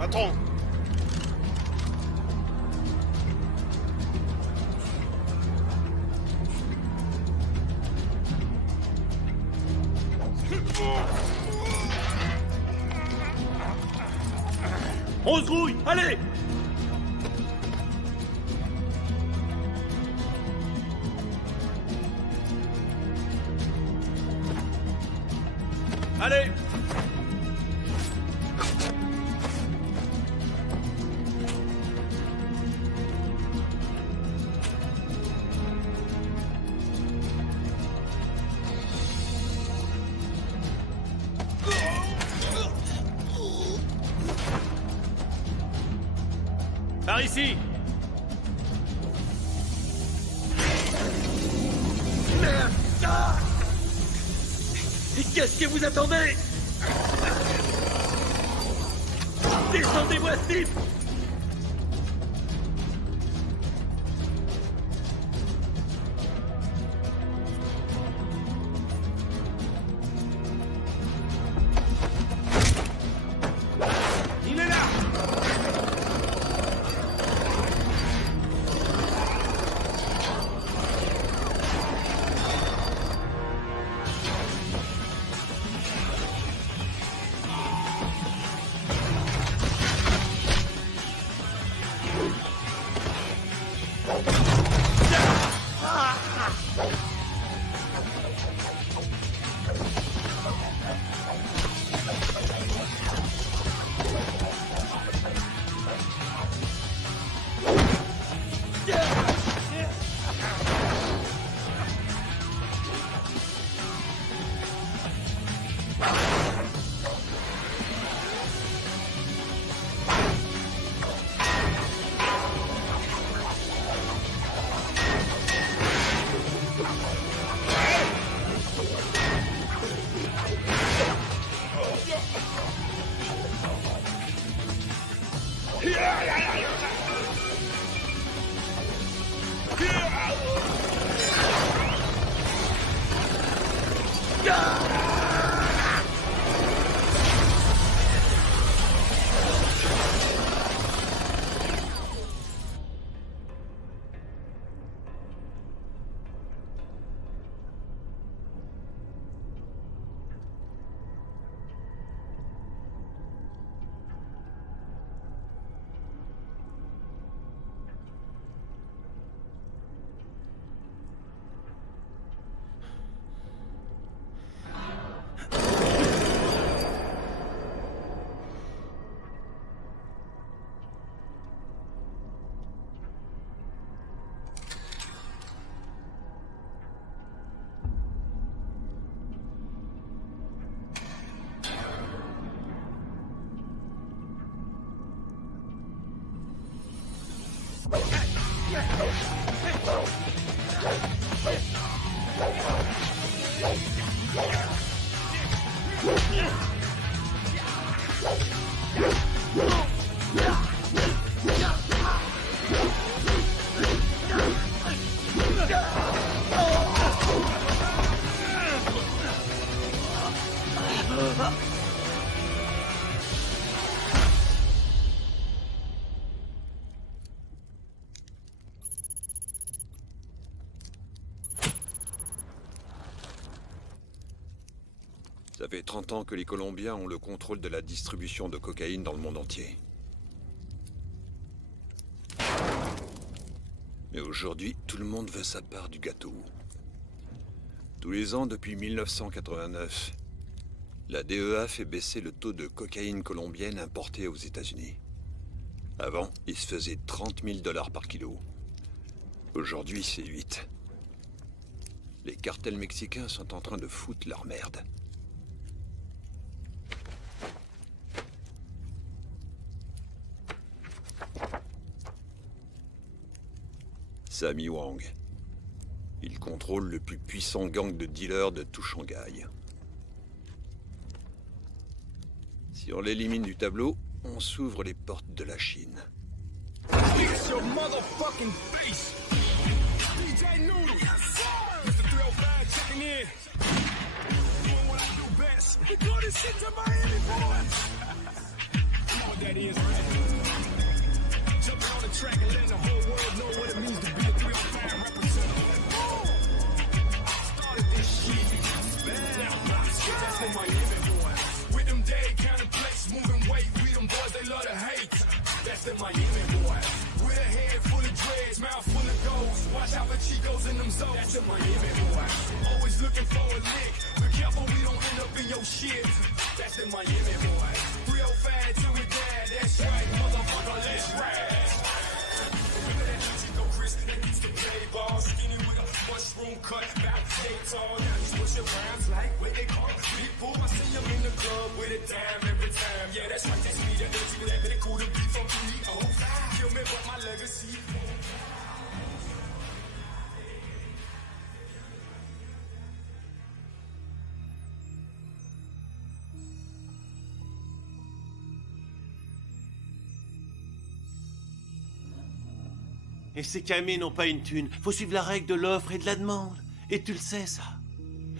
Patron! On se grouille, allez! Allez! Par ici! Merde! Ah! Et qu'est-ce que vous attendez? Descendez-moi, Steve! Il est là! Ça fait 30 ans que les Colombiens ont le contrôle de la distribution de cocaïne dans le monde entier. Mais aujourd'hui, tout le monde veut sa part du gâteau. Tous les ans depuis 1989, la DEA fait baisser le taux de cocaïne colombienne importée aux États-Unis. Avant, il se faisait 30 000 $ par kilo. Aujourd'hui, c'est 8. Les cartels mexicains sont en train de foutre leur merde. Sammy Wang. Il contrôle le plus puissant gang de dealers de tout Shanghai. Si on l'élimine du tableau, on s'ouvre les portes de la Chine. Et ces camés n'ont pas une thune. Faut suivre la règle de l'offre et de la demande. Et tu le sais, ça.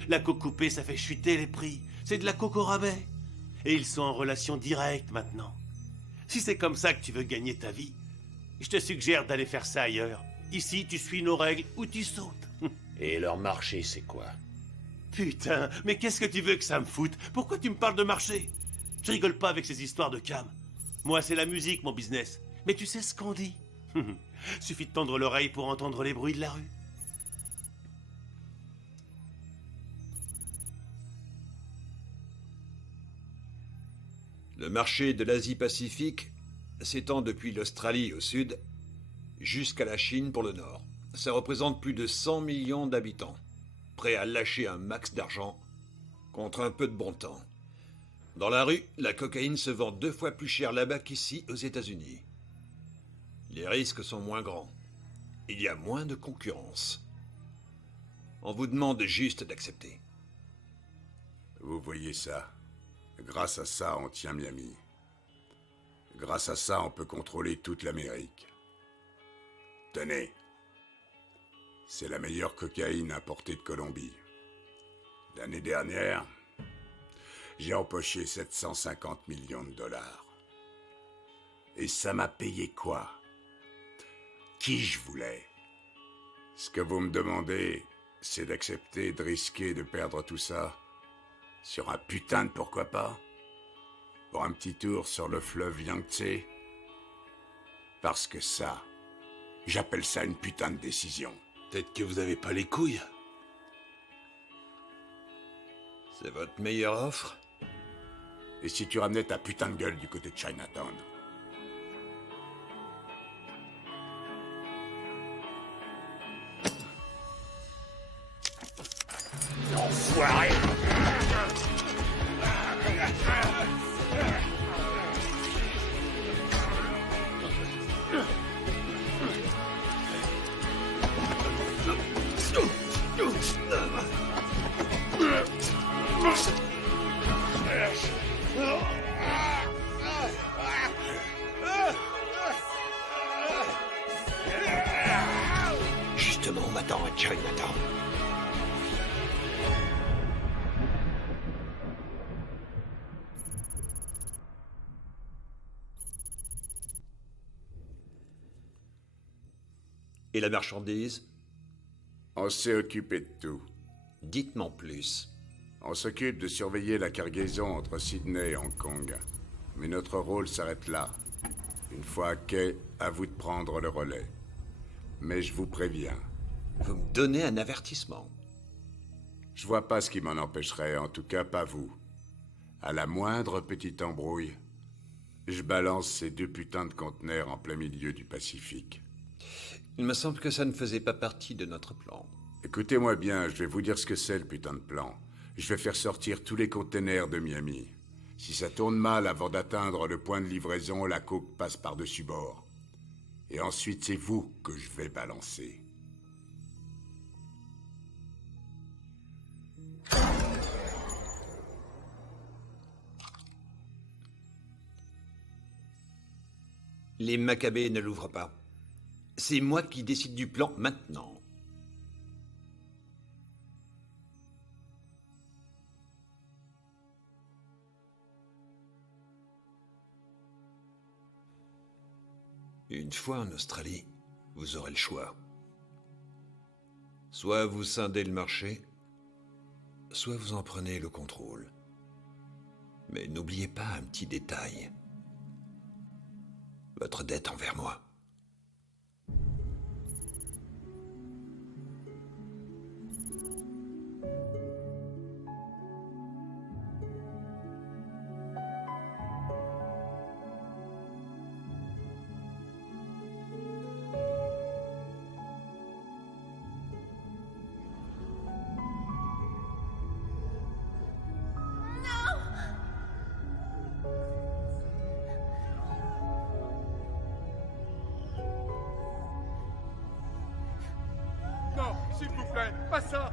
La coque coupée, ça fait chuter les prix. C'est de la coque au rabais. Et ils sont en relation directe maintenant. Si c'est comme ça que tu veux gagner ta vie, je te suggère d'aller faire ça ailleurs. Ici, tu suis nos règles ou tu sautes. Et leur marché, c'est quoi? Putain, mais qu'est-ce que tu veux que ça me foute? Pourquoi tu me parles de marché? Je rigole pas avec ces histoires de cam. Moi, c'est la musique, mon business. Mais tu sais ce qu'on dit. Suffit de tendre l'oreille pour entendre les bruits de la rue. Le marché de l'Asie-Pacifique s'étend depuis l'Australie au sud jusqu'à la Chine pour le nord. Ça représente plus de 100 millions d'habitants, prêts à lâcher un max d'argent contre un peu de bon temps. Dans la rue, la cocaïne se vend 2 fois plus cher là-bas qu'ici aux États-Unis. Les risques sont moins grands. Il y a moins de concurrence. On vous demande juste d'accepter. Vous voyez ça? Grâce à ça, on tient Miami. Grâce à ça, on peut contrôler toute l'Amérique. Tenez. C'est la meilleure cocaïne importée de Colombie. L'année dernière, j'ai empoché 750 millions de $. Et ça m'a payé quoi? Qui je voulais. Ce que vous me demandez, c'est d'accepter de risquer de perdre tout ça sur un putain de pourquoi pas? Pour un petit tour sur le fleuve Yangtze? Parce que ça, j'appelle ça une putain de décision. Peut-être que vous avez pas les couilles. C'est votre meilleure offre? Et si tu ramenais ta putain de gueule du côté de Chinatown? Enfoiré! Juste exactement m'attend à Chinatown. Et la marchandise? On s'est occupé de tout. Dites-m'en plus. On s'occupe de surveiller la cargaison entre Sydney et Hong Kong. Mais notre rôle s'arrête là. Une fois à quai, à vous de prendre le relais. Mais je vous préviens, Vous me donnez un avertissement. je vois pas ce qui m'en empêcherait, en tout cas pas vous. À la moindre petite embrouille, je balance ces 2 putains de conteneurs en plein milieu du Pacifique. Il me semble que ça ne faisait pas partie de notre plan. Écoutez-moi bien, je vais vous dire ce que c'est le putain de plan. Je vais faire sortir tous les containers de Miami. Si ça tourne mal avant d'atteindre le point de livraison, la coke passe par-dessus bord. Et ensuite, c'est vous que je vais balancer. Les Maccabées ne l'ouvrent pas. C'est moi qui décide du plan maintenant. Une fois en Australie, vous aurez le choix. Soit vous scindez le marché, soit vous en prenez le contrôle. Mais n'oubliez pas un petit détail. Votre dette envers moi. Non, s'il vous plaît, pas ça.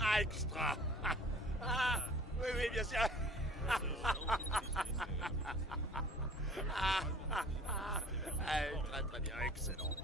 Ah, extra. Ah, oui, oui, bien sûr. Très, très bien, excellent.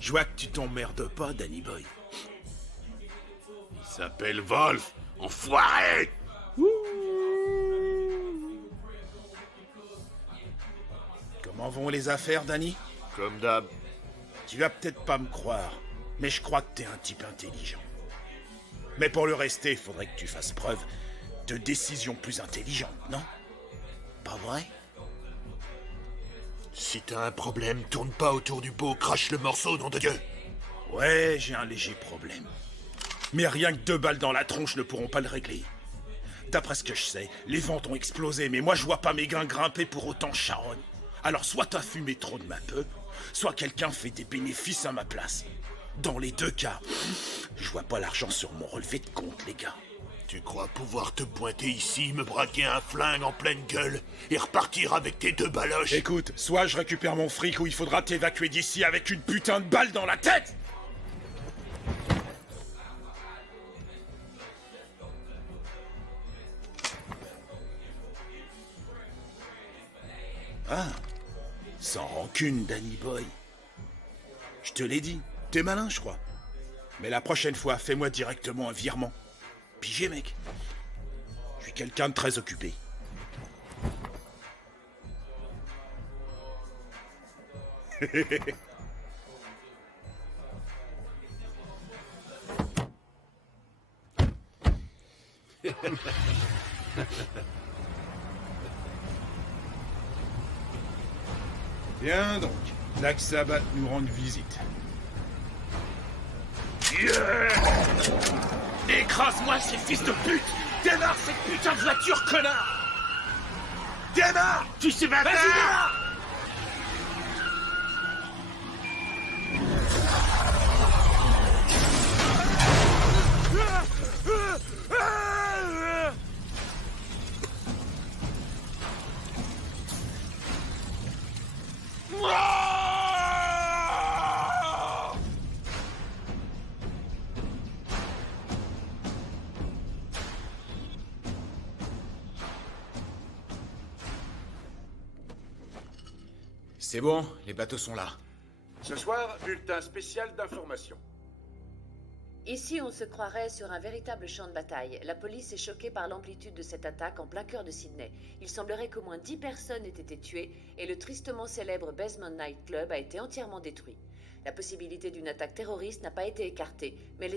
Je vois que tu t'emmerdes pas, Danny Boy. Il s'appelle Wolf, enfoiré! Comment vont les affaires, Danny? Comme d'hab. Tu vas peut-être pas me croire, mais je crois que t'es un type intelligent. Mais pour le rester, il faudrait que tu fasses preuve de décision plus intelligente, non? Pas vrai? Si t'as un problème, tourne pas autour du pot, crache le morceau, nom de Dieu. Ouais, j'ai un léger problème. Mais rien que 2 balles dans la tronche ne pourront pas le régler. D'après ce que je sais, les ventes ont explosé, mais moi je vois pas mes gains grimper pour autant charogne. Alors soit t'as fumé trop de ma peu, soit quelqu'un fait des bénéfices à ma place. Dans les 2 cas, je vois pas l'argent sur mon relevé de compte, les gars. Tu crois pouvoir te pointer ici, me braquer un flingue en pleine gueule et repartir avec tes 2 baloches? Écoute, soit je récupère mon fric ou il faudra t'évacuer d'ici avec une putain de balle dans la tête! Ah, sans rancune, Danny Boy. Je te l'ai dit, t'es malin, je crois. Mais la prochaine fois, fais-moi directement un virement. Pigé, mec. Je suis quelqu'un de très occupé. Viens donc, Black Sabbath nous rend visite. Écrase-moi, ces fils de pute! Démarre cette putain de voiture, connard! Démarre! Tu sais pas. Vas-y, démarre! C'est bon, les bateaux sont là. Ce soir, bulletin spécial d'information. Ici, on se croirait sur un véritable champ de bataille. La police est choquée par l'amplitude de cette attaque en plein cœur de Sydney. Il semblerait qu'au moins 10 personnes aient été tuées et le tristement célèbre Basement Night Club a été entièrement détruit. La possibilité d'une attaque terroriste n'a pas été écartée, mais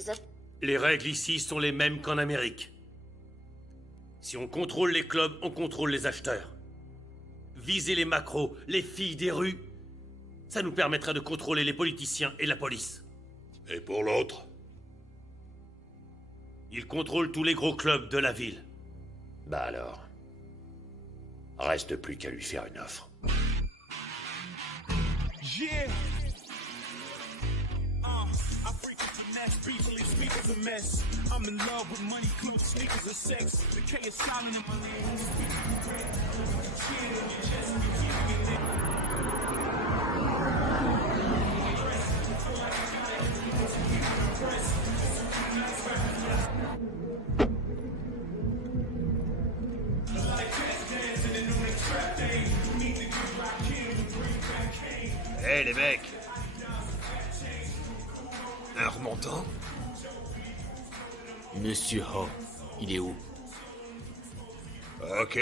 Les règles ici sont les mêmes qu'en Amérique. Si on contrôle les clubs, on contrôle les acheteurs. Viser les macros, les filles des rues, ça nous permettra de contrôler les politiciens et la police. Et pour l'autre? Ils contrôlent tous les gros clubs de la ville. Bah alors, reste plus qu'à lui faire une offre. Yeah. I frequently mess, people and speakers a mess. I'm in love with money, clothes, sneakers, and sex. The K is silent in my Hé les mecs! Un remontant? Monsieur Ho, il est où? Ok.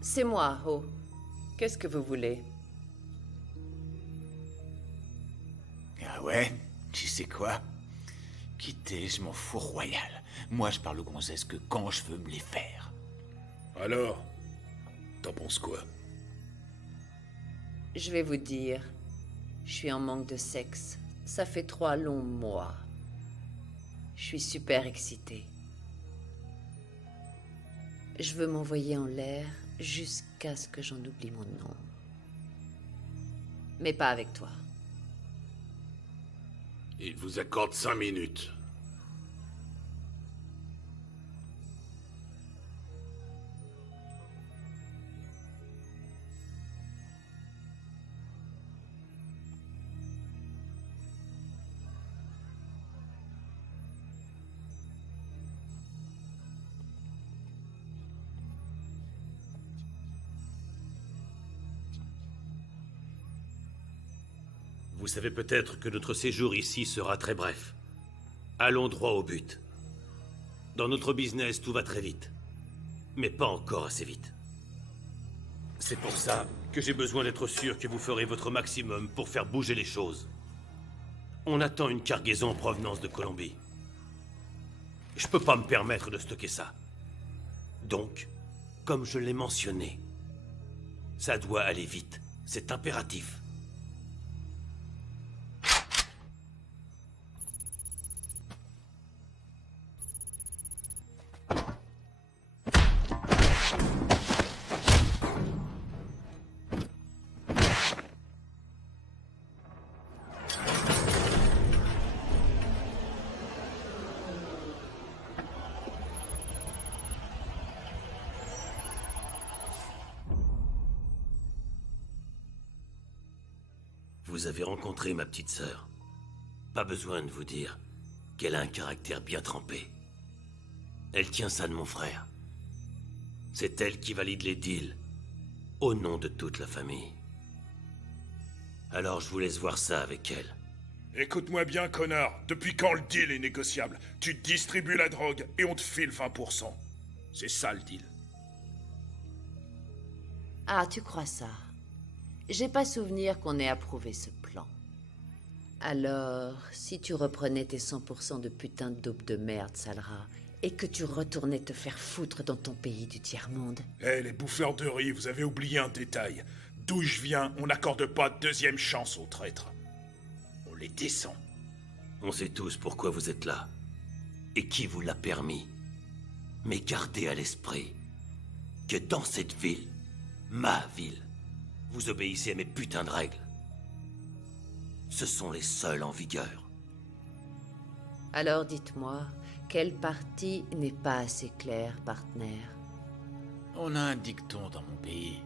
C'est moi, Ho. Qu'est-ce que vous voulez? Ah ouais? Tu sais quoi? Quittez, je m'en fous royal. Moi, je parle aux gonzesses que quand je veux me les faire. Alors, t'en penses quoi? Je vais vous dire, je suis en manque de sexe. Ça fait 3 longs mois. Je suis super excitée. Je veux m'envoyer en l'air jusqu'à ce que j'en oublie mon nom. Mais pas avec toi. Il vous accorde 5 minutes. Vous savez peut-être que notre séjour ici sera très bref. Allons droit au but. Dans notre business, tout va très vite. Mais pas encore assez vite. C'est pour ça que j'ai besoin d'être sûr que vous ferez votre maximum pour faire bouger les choses. On attend une cargaison en provenance de Colombie. Je peux pas me permettre de stocker ça. Donc, comme je l'ai mentionné, ça doit aller vite. C'est impératif. Vous avez rencontré ma petite sœur. Pas besoin de vous dire qu'elle a un caractère bien trempé. Elle tient ça de mon frère. C'est elle qui valide les deals, au nom de toute la famille. Alors je vous laisse voir ça avec elle. Écoute-moi bien, connard. Depuis quand le deal est négociable? Tu distribues la drogue et on te file 20%. C'est ça le deal. Ah, tu crois ça? J'ai pas souvenir qu'on ait approuvé ce plan. Alors, si tu reprenais tes 100% de putain de dope de merde, Salra, et que tu retournais te faire foutre dans ton pays du tiers-monde... Eh, les bouffeurs de riz, vous avez oublié un détail. D'où je viens, on n'accorde pas de deuxième chance aux traîtres. On les descend. On sait tous pourquoi vous êtes là. Et qui vous l'a permis. Mais gardez à l'esprit que dans cette ville, ma ville, vous obéissez à mes putains de règles. Ce sont les seules en vigueur. Alors dites-moi, quelle partie n'est pas assez claire, partenaire? On a un dicton dans mon pays.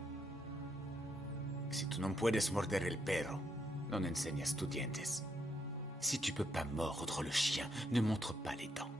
Si tu no puedes morder el perro, non enseñas tus dientes. Si tu peux pas mordre le chien, ne montre pas les dents.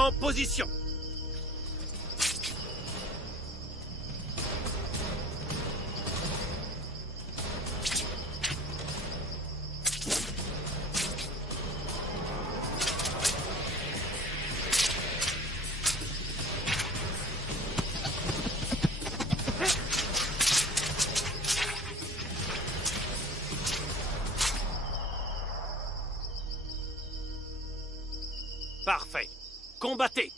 En position! Parfait. Combattez!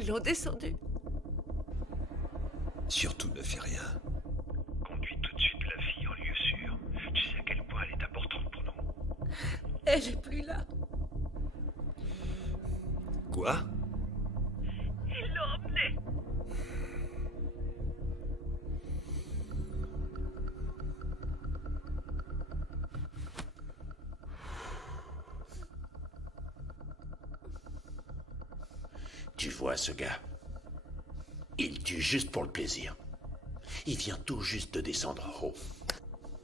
Ils l'ont descendu. Surtout ne fais rien. Conduis tout de suite la fille en lieu sûr. Tu sais à quel point elle est importante pour nous. Elle est plus là. Quoi? Ils l'ont emmenée. Tu vois ce gars? Il tue juste pour le plaisir. Il vient tout juste de descendre en haut.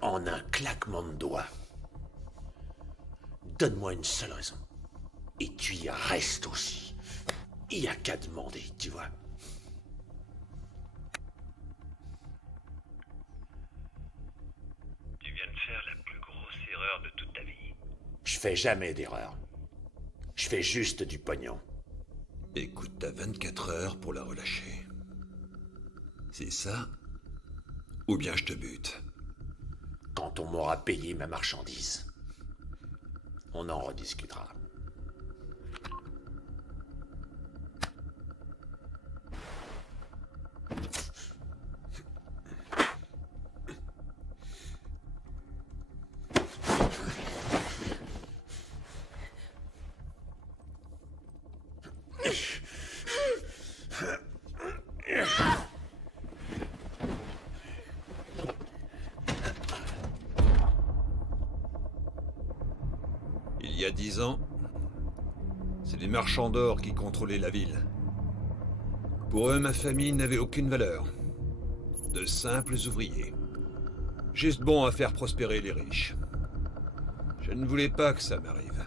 En un claquement de doigts. Donne-moi une seule raison. Et tu y restes aussi. Il n'y a qu'à demander, tu vois. Tu viens de faire la plus grosse erreur de toute ta vie. Je fais jamais d'erreur. Je fais juste du pognon. Écoute, t'as 24 heures pour la relâcher. C'est ça? Ou bien je te bute. Quand on m'aura payé ma marchandise, on en rediscutera. Il y a 10 ans, c'est les marchands d'or qui contrôlaient la ville. Pour eux, ma famille n'avait aucune valeur. De simples ouvriers. Juste bons à faire prospérer les riches. Je ne voulais pas que ça m'arrive.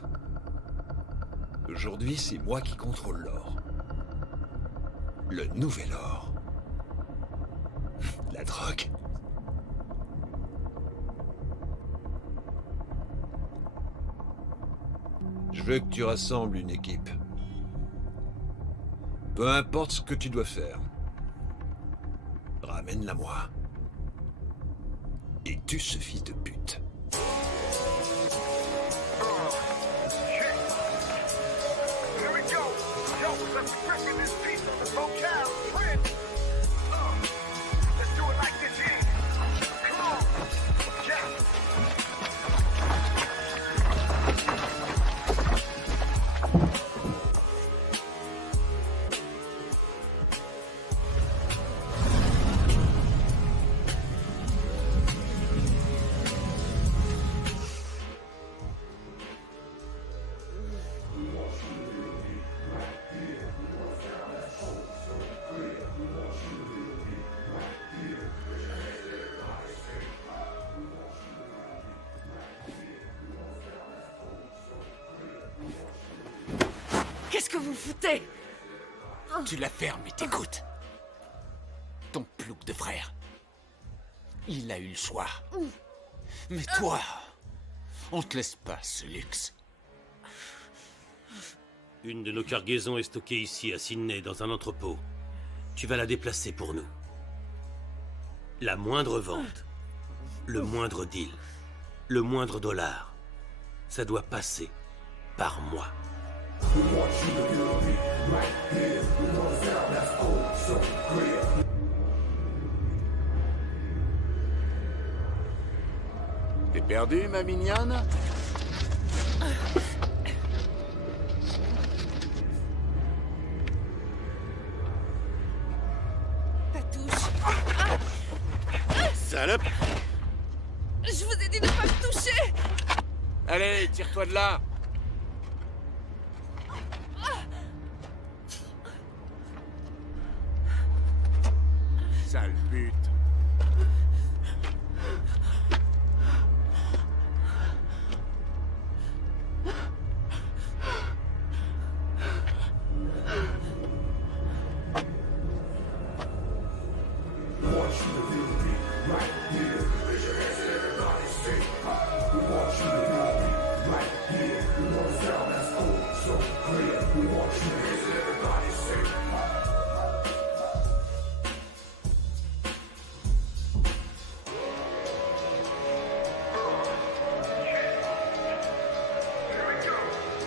Aujourd'hui, c'est moi qui contrôle l'or. Le nouvel or. La drogue. Je veux que tu rassembles une équipe. Peu importe ce que tu dois faire. Ramène-la moi. Et tue ce fils de pute. Here we go. Yo, let's rip in this piece of the locale. Prince. Let's do it like this here. Come on. Yeah. Qu'est-ce que vous foutez? Tu la fermes et t'écoutes. Ton plouc de frère. Il a eu le choix. Mais toi, on te laisse pas ce luxe. Une de nos cargaisons est stockée ici, à Sydney, dans un entrepôt. Tu vas la déplacer pour nous. La moindre vente, le moindre deal, le moindre dollar, ça doit passer par moi. T'es perdu, ma mignonne? Ta touche. Salope! Je vous ai dit de ne pas me toucher. Allez, tire-toi de là! Sale pute.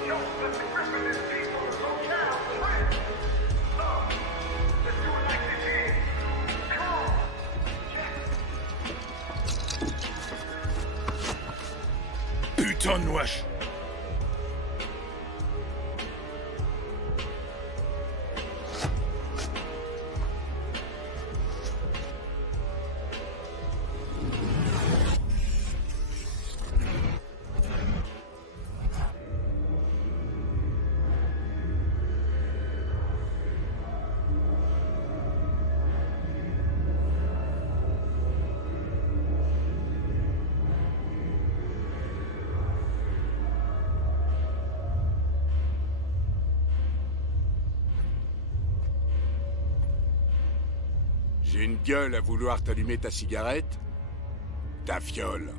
Yo, let's rip in this piece of the locale. Prince. sonne, wesh. J'ai une gueule à vouloir t'allumer ta cigarette? Ta fiole.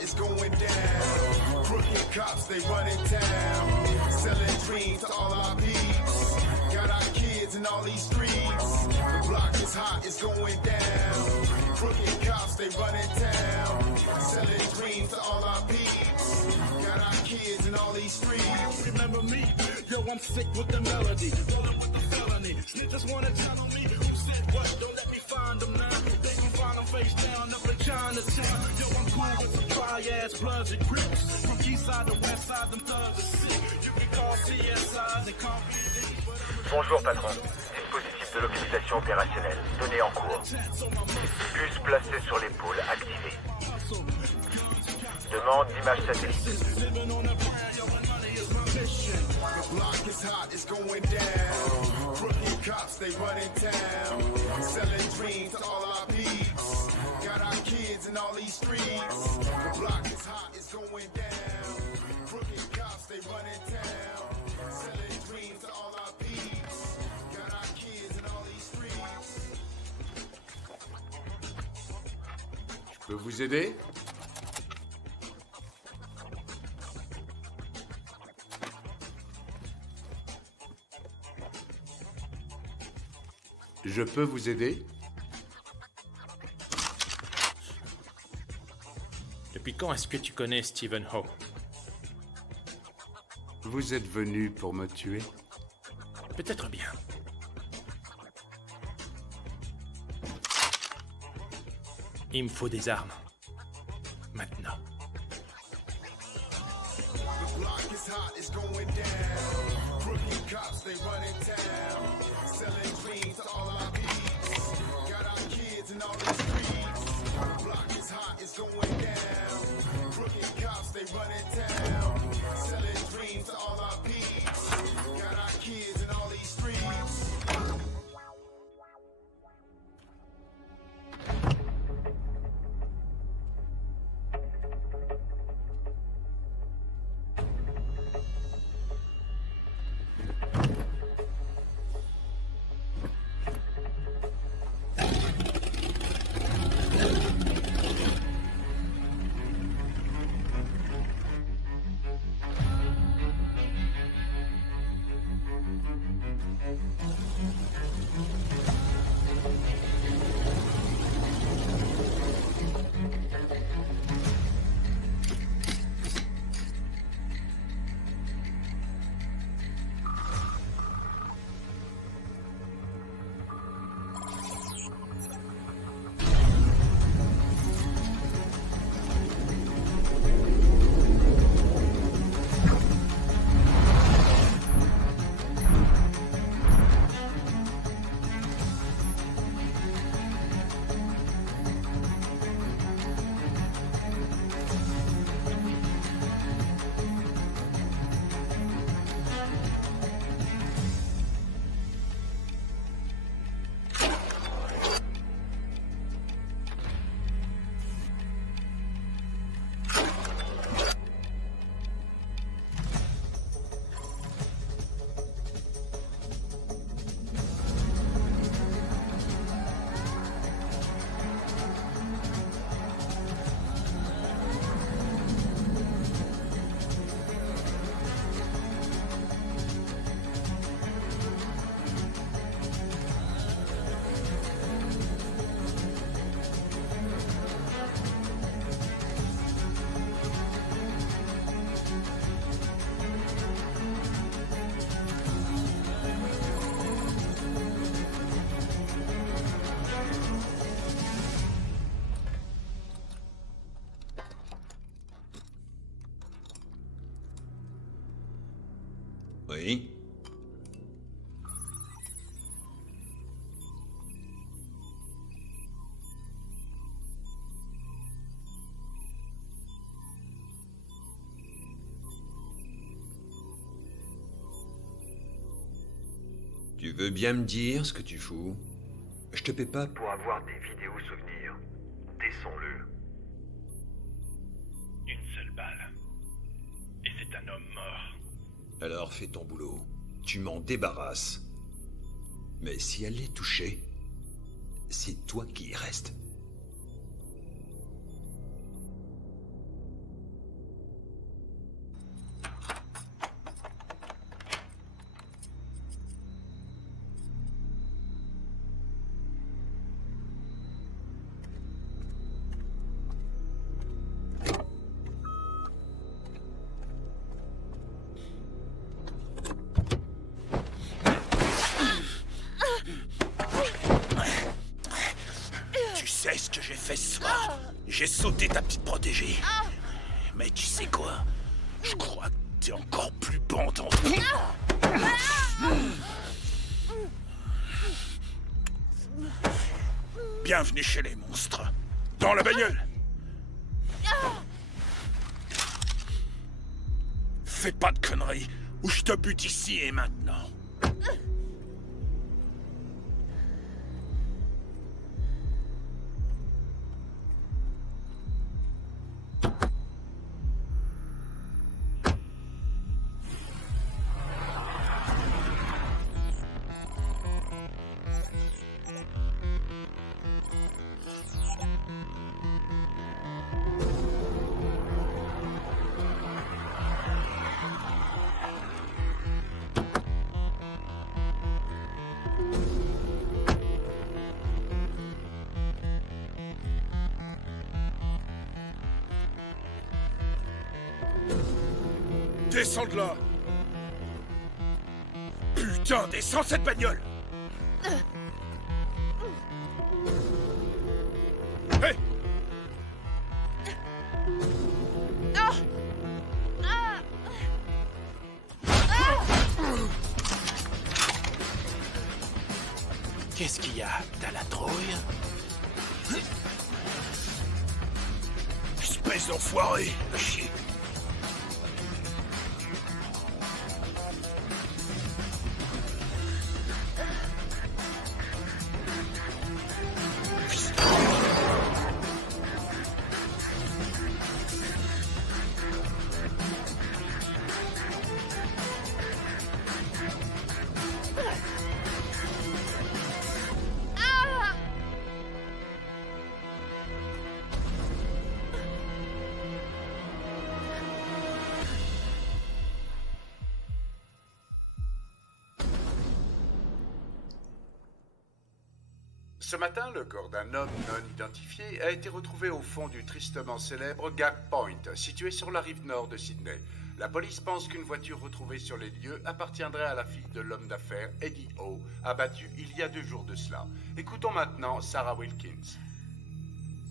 It's going down. Crooked cops, they running town. Selling dreams to all our peeps. Got our kids in all these streets. The block is hot, it's going down. Crooked cops, they running town. Selling dreams to all our peeps. Got our kids in all these streets. Remember me? Yo, I'm sick with the melody. Rolling with the felony. Snitches wanna tell on me. Who said what? Don't let me find them now. They can find them face down up in Chinatown. Yo, I'm cool with some dry-ass bloods and crips. From east side to west side, them thugs are sick. You can call CSI, they call me. Bonjour patron, dispositif de localisation opérationnelle, données en cours. Bus placé sur l'épaule, activé. Demande d'image satellite. The block is hot, it's going down. Crooked cops, they running town. Selling dreams to all our peeps. Got our kids in all these streets. The block is hot, it's going down. Crooked cops, they running town. Selling dreams to all our peeps. Got our kids in all these streets. Je peux vous aider? Je peux vous aider? Depuis quand est-ce que tu connais Stephen Ho? Vous êtes venu pour me tuer? Peut-être bien. Il me faut des armes. Maintenant. The block is hot, it's going down. Crooked cops, they running town. Selling dreams to all our peeps. Got our kids in all these streets. The block is hot, it's going down. Crooked cops, they running town. Selling dreams to all our peeps. Got our kids in all these streets. Oui. Tu veux bien me dire ce que tu fous? Je te paie pas. Pour avoir des vidéos souvenirs, descends-le. Une seule balle. Et c'est un homme mort. Alors fais ton boulot. Tu m'en débarrasses. Mais si elle est touchée, c'est toi qui y restes. Tu sais ce que j'ai fait ce soir? J'ai sauté ta petite protégée. Mais tu sais quoi? Je crois que t'es encore plus bandant. Bienvenue chez les monstres. Dans la bagnole. Fais pas de conneries, ou je te bute ici et maintenant. Descends de là! Putain, descends cette bagnole! Hey! Qu'est-ce qu'il y a? T'as la trouille? Espèce d'enfoiré! Chier! Ce matin, le corps d'un homme non identifié a été retrouvé au fond du tristement célèbre Gap Point, situé sur la rive nord de Sydney. La police pense qu'une voiture retrouvée sur les lieux appartiendrait à la fille de l'homme d'affaires Eddie O, abattu il y a 2 jours de cela. Écoutons maintenant Sarah Wilkins.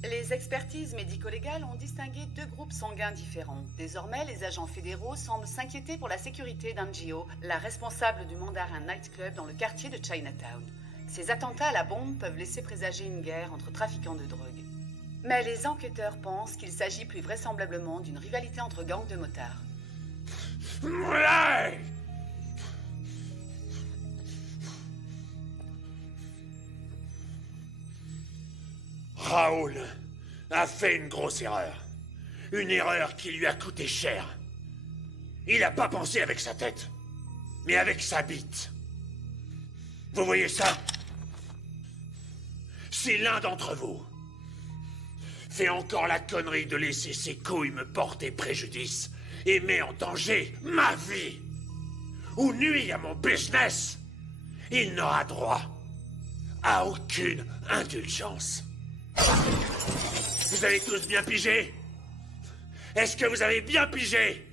Les expertises médico-légales ont distingué 2 groupes sanguins différents. Désormais, les agents fédéraux semblent s'inquiéter pour la sécurité d'Anjio, la responsable du Mandarin Nightclub dans le quartier de Chinatown. Ces attentats à la bombe peuvent laisser présager une guerre entre trafiquants de drogue. Mais les enquêteurs pensent qu'il s'agit plus vraisemblablement d'une rivalité entre gangs de motards. Ouais! Raoul a fait une grosse erreur. Une erreur qui lui a coûté cher. Il n'a pas pensé avec sa tête, mais avec sa bite. Vous voyez ça? Si l'un d'entre vous fait encore la connerie de laisser ses couilles me porter préjudice et met en danger ma vie ou nuit à mon business, il n'aura droit à aucune indulgence. Vous avez tous bien pigé? Est-ce que vous avez bien pigé?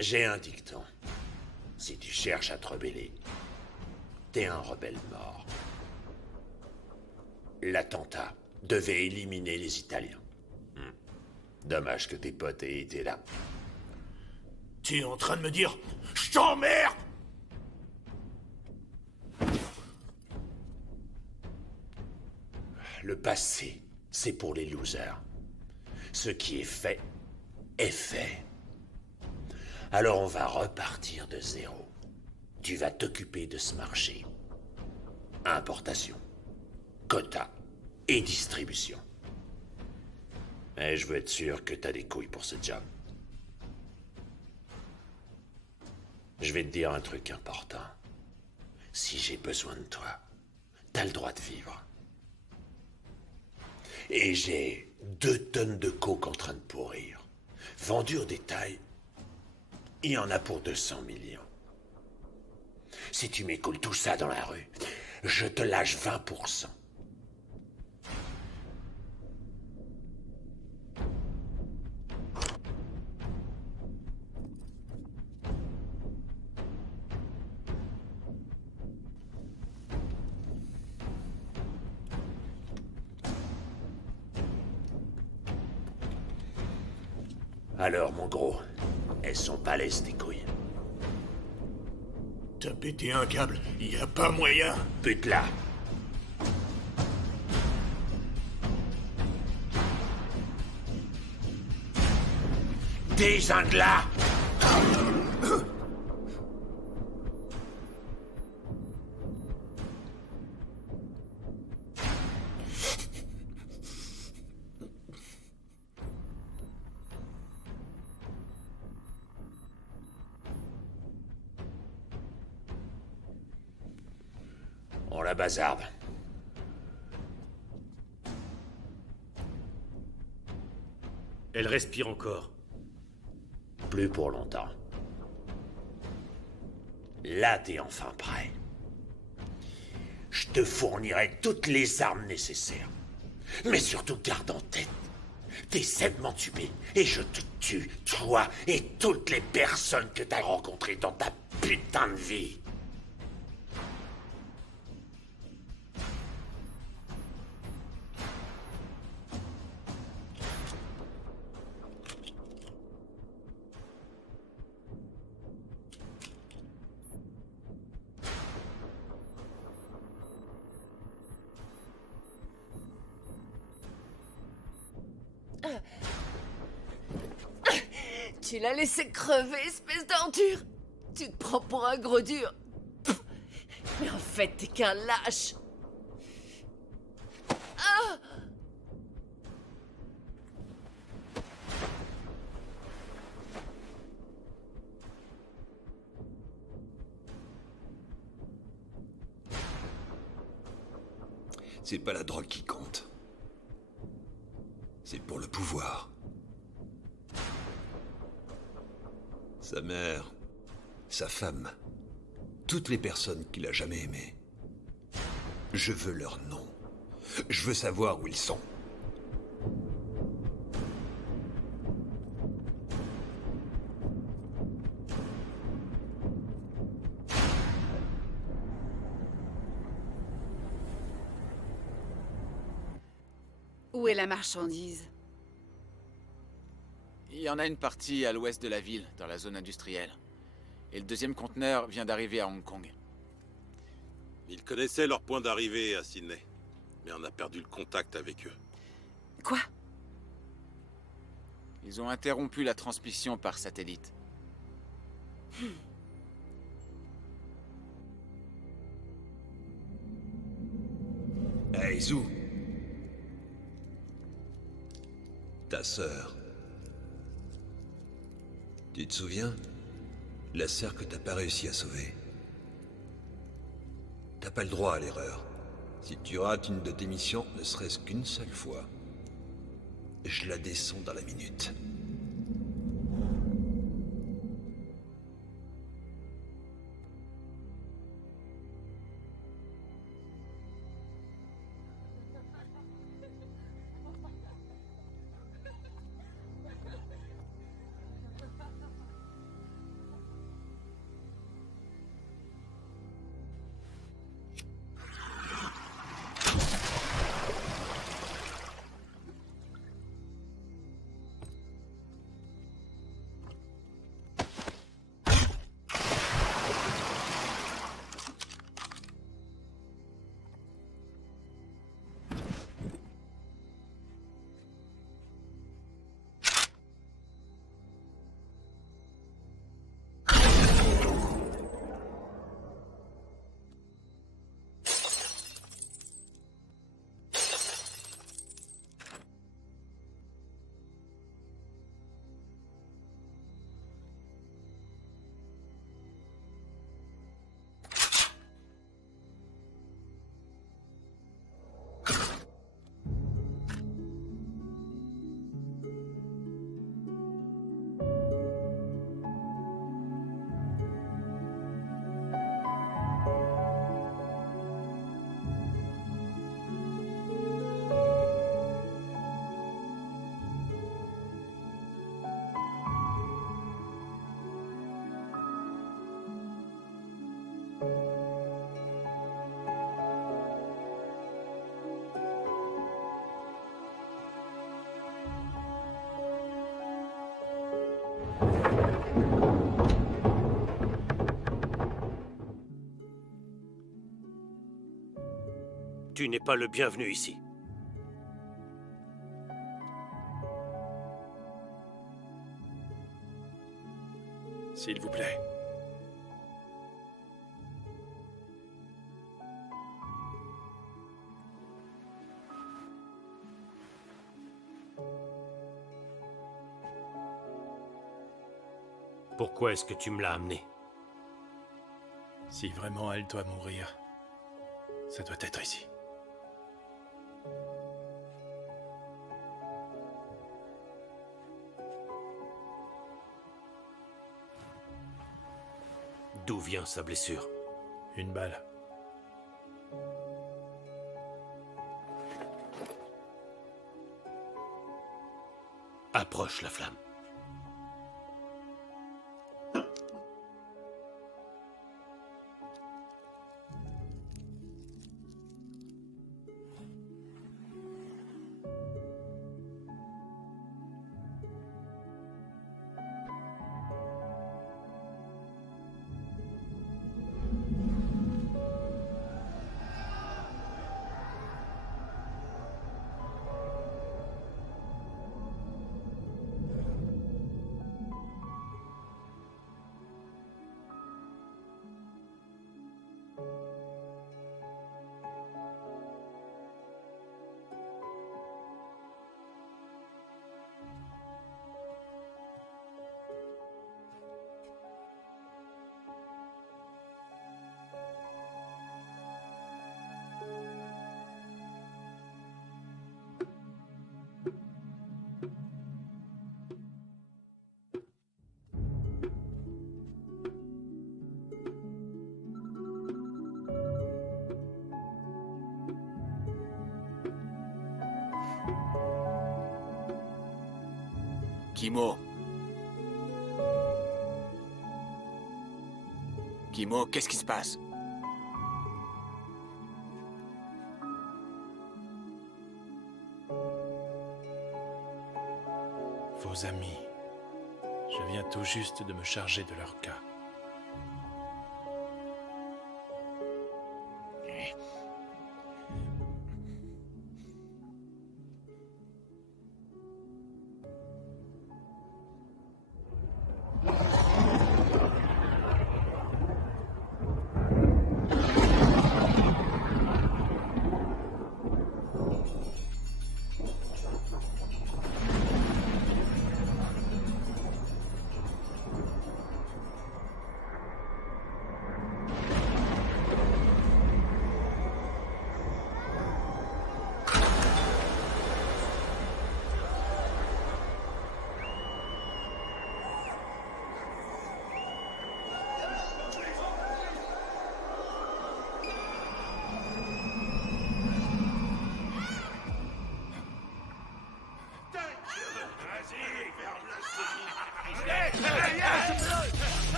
J'ai un dicton. Si tu cherches à te rebeller, t'es un rebelle mort. L'attentat devait éliminer les Italiens. Dommage que tes potes aient été là. Tu es en train de me dire... Je t'emmerde! Le passé, c'est pour les losers. Ce qui est fait. Alors on va repartir de zéro. Tu vas t'occuper de ce marché. Importation, quota et distribution. Et je veux être sûr que t'as des couilles pour ce job. Je vais te dire un truc important. Si j'ai besoin de toi, t'as le droit de vivre. Et j'ai 2 tonnes de coke en train de pourrir. Vendu au détail, il y en a pour 200 millions. Si tu m'écoules tout ça dans la rue, je te lâche 20%. Alors, mon gros, elles sont balèzes tes couilles. T'as pété un câble, y a pas moyen. Pute-la. Désingue-la. On la bazarde. Elle respire encore. Plus pour longtemps. Là, t'es enfin prêt. Je te fournirai toutes les armes nécessaires. Mais surtout, garde en tête. T'essaies de m'entuber et je te tue, toi et toutes les personnes que t'as rencontrées dans ta putain de vie. Tu l'as laissé crever, espèce d'ordure. Tu te prends pour un gros dur. Mais en fait, t'es qu'un lâche. Ah! C'est pas la drogue qui compte. C'est pour le pouvoir. Sa mère, sa femme, toutes les personnes qu'il a jamais aimées. Je veux leur nom. Je veux savoir où ils sont. Où est la marchandise? Il y en a une partie à l'ouest de la ville, dans la zone industrielle. Et le deuxième conteneur vient d'arriver à Hong Kong. Ils connaissaient leur point d'arrivée à Sydney, mais on a perdu le contact avec eux. Quoi? Ils ont interrompu la transmission par satellite. Hey, Zou. Ta sœur. Tu te souviens? La sœur que t'as pas réussi à sauver. T'as pas le droit à l'erreur. Si tu rates une de tes missions, ne serait-ce qu'une seule fois, je la descends dans la minute. Tu n'es pas le bienvenu ici. S'il vous plaît. Pourquoi est-ce que tu me l'as amené? Si vraiment elle doit mourir, ça doit être ici. D'où vient sa blessure? Une balle. Approche la flamme. Kimo. Kimo, qu'est-ce qui se passe? Vos amis. Je viens tout juste de me charger de leur cas.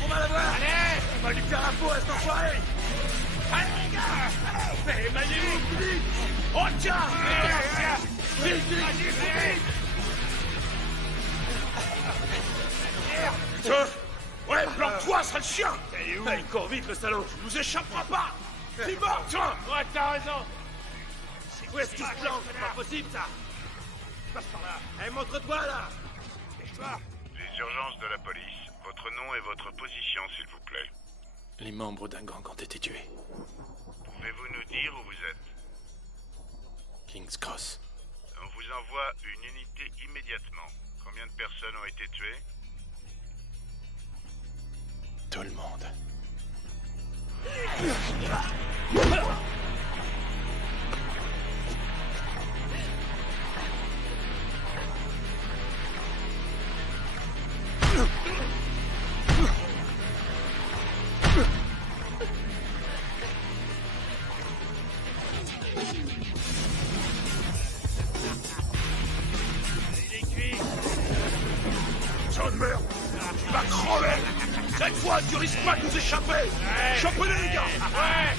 On va la voir. Allez, on va lui faire la peau à cet enfoiré. Allez les gars. Mais Manu, oh tiens. Vite, ouais, planque-toi, sale chien. Il court vite, le salaud. Il nous échappera pas. C'est mort, tiens. Ouais, t'as raison. Où est-ce qu'il se plante? C'est pas possible, ça. Passe par là. Allez, montre-toi, là. Dépêche-toi. Les urgences de la police. Votre nom et votre position, s'il vous plaît. Les membres d'un gang ont été tués. Pouvez-vous nous dire où vous êtes? King's Cross. On vous envoie une unité immédiatement. Combien de personnes ont été tuées? Tout le monde. John merde. Tu vas crever. Cette fois, tu risques pas de nous échapper. Chopez-les, les gars. Ouais.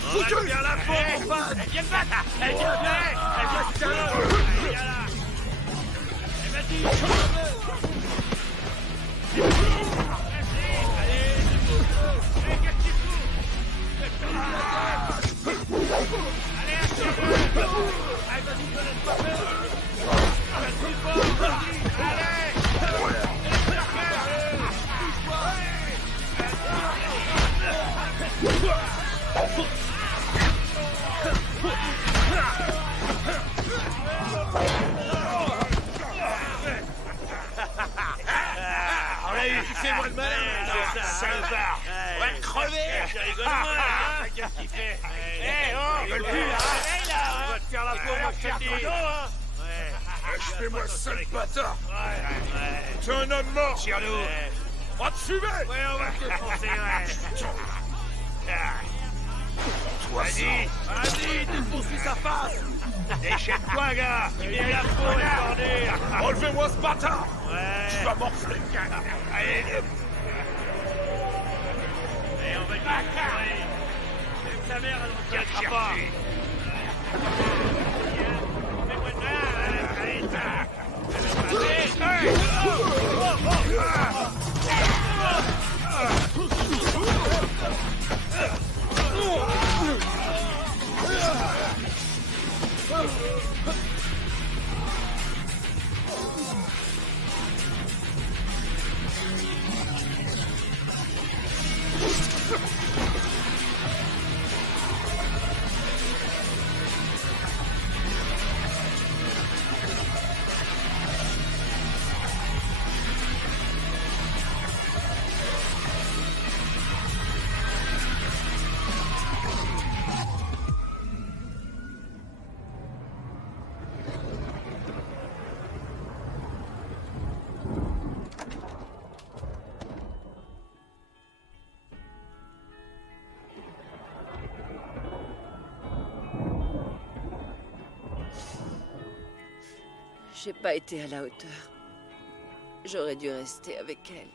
Foutu. Viens la peau, mon pote. Elle vient de battre. Elle vient de battre. Elle vient de battre. On l'a eu, fais-moi le malin, salopard. On va crever. Je rigole moins, qu'est-ce qu'il fait? Eh, oh, rigole plus, là. On va te faire la peau, ma chérie. Lâchez-moi, sale bâtard! T'es un homme mort! Tire-nous! Va te fumer! Ouais, on va te défoncer, ouais! Vas-y, défonce-lui sa face! Déchaîne-toi, gars! Il vient la peau, la bordure! Enlevez-moi ce bâtard! Ouais! Tu vas morfler! Allez! Allez, on va lui tirer! Même sa mère, elle ne reconnaîtra pas! Fais-moi de mal! Allez, tac! Allez! J'ai pas été à la hauteur. J'aurais dû rester avec elle.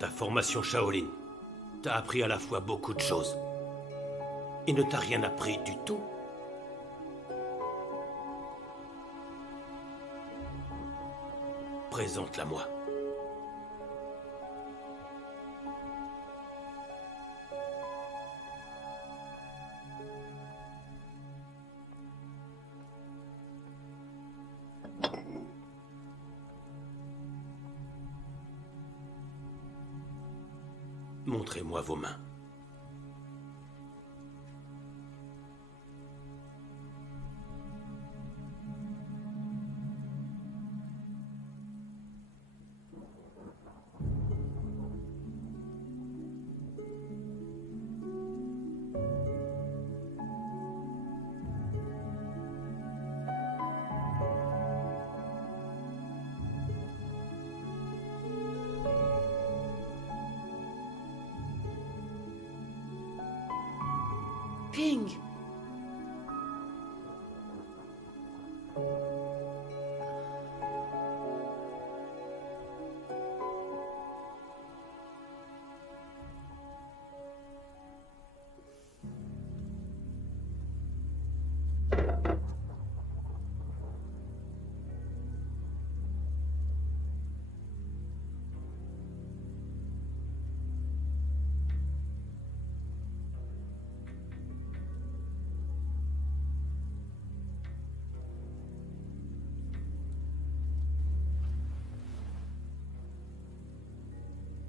Ta formation Shaolin t'a appris à la fois beaucoup de choses et ne t'a rien appris du tout. Présente-la-moi. Montrez-moi vos mains. Ping!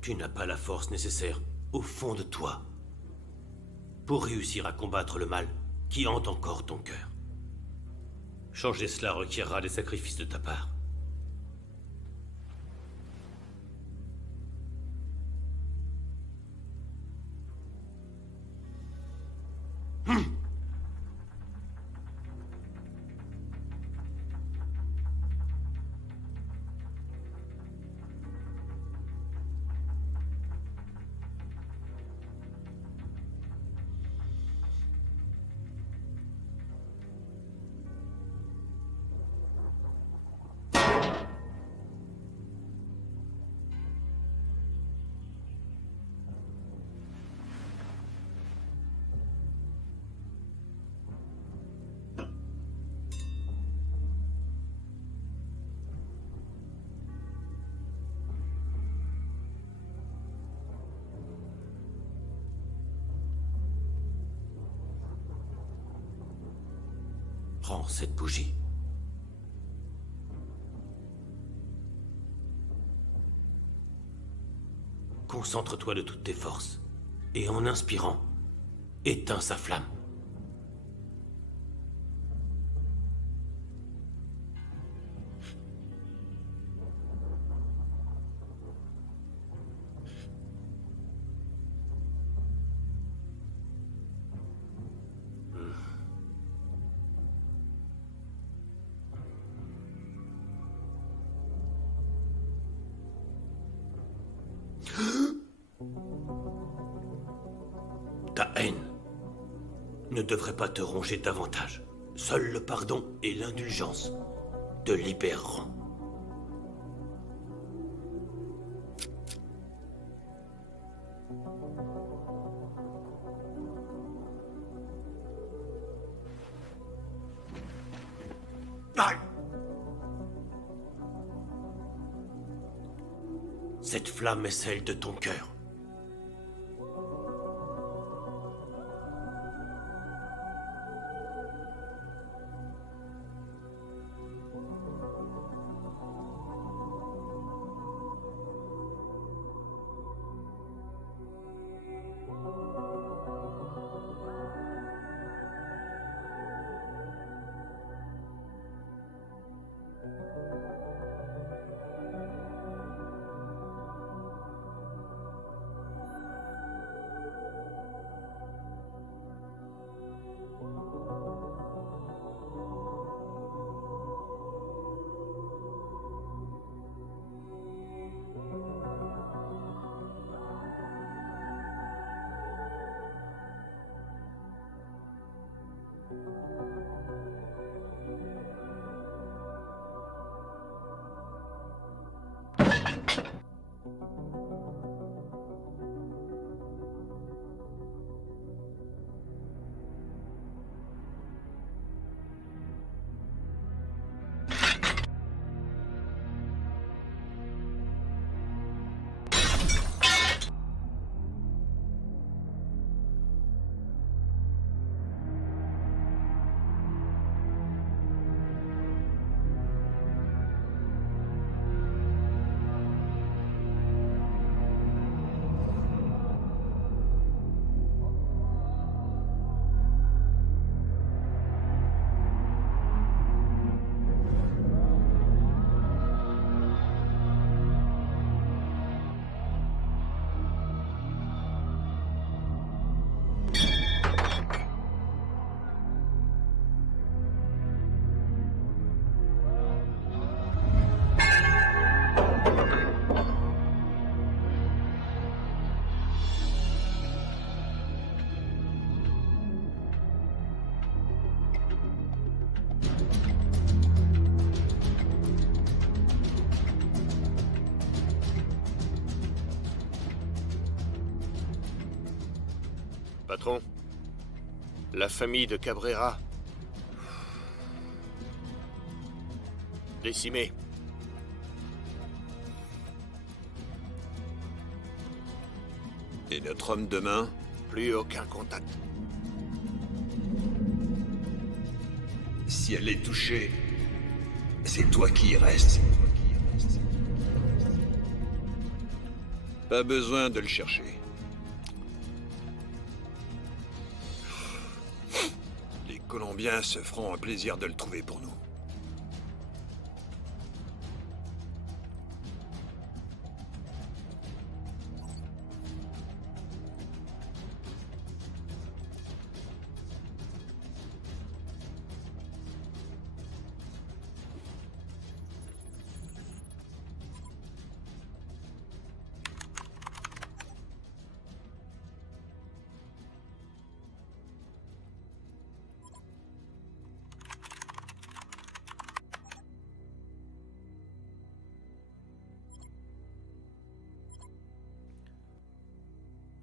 Tu n'as pas la force nécessaire au fond de toi pour réussir à combattre le mal qui hante encore ton cœur. Changer cela requierra des sacrifices de ta part. Prends cette bougie. Concentre-toi de toutes tes forces, et en inspirant, éteins sa flamme. Ta haine ne devrait pas te ronger davantage. Seul le pardon et l'indulgence te libéreront. Cette flamme est celle de ton cœur. Patron, la famille de Cabrera, décimée. Et notre homme de main? Plus aucun contact. Si elle est touchée, c'est toi qui y restes. Pas besoin de le chercher. Les Colombiens se feront un plaisir de le trouver pour nous.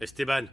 Esteban.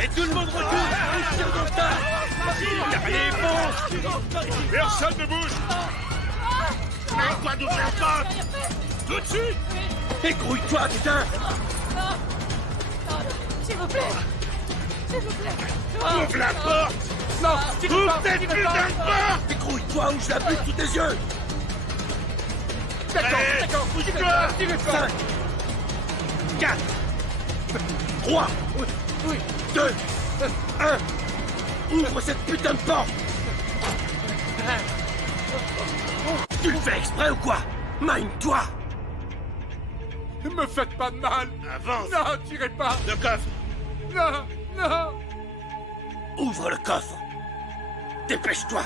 Et tout le monde recule. Tire dans le tas. Allez, fonce. Personne ne bouge. Mets-toi d'ouvrir la porte. Tout de suite. Écrouille-toi, putain. S'il vous plaît. S'il vous plaît. Ouvre la porte. Non, ouvre cette putain de porte. Écrouille-toi ou je la bute sous tes yeux. D'accord, bouge-toi. 5, 4, 3, 2, 1. Ouvre cette putain de porte. Tu le fais exprès ou quoi? Mine-toi. Ne me faites pas de mal. Avance. Non, tirez pas. Le coffre. Non, non. Ouvre le coffre. Dépêche-toi.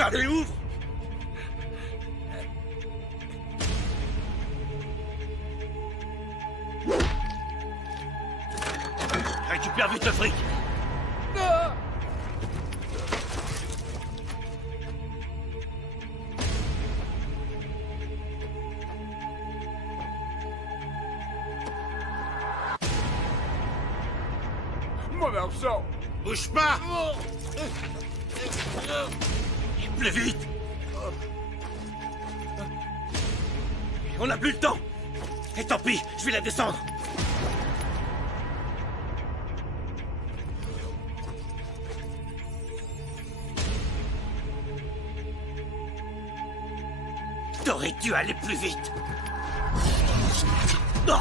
Allez, ouvre. Récupère vite le fric. Non. Mon argent. Bouge pas. Plus vite. On n'a plus le temps. Et tant pis, je vais la descendre. T'aurais dû aller plus vite. Non.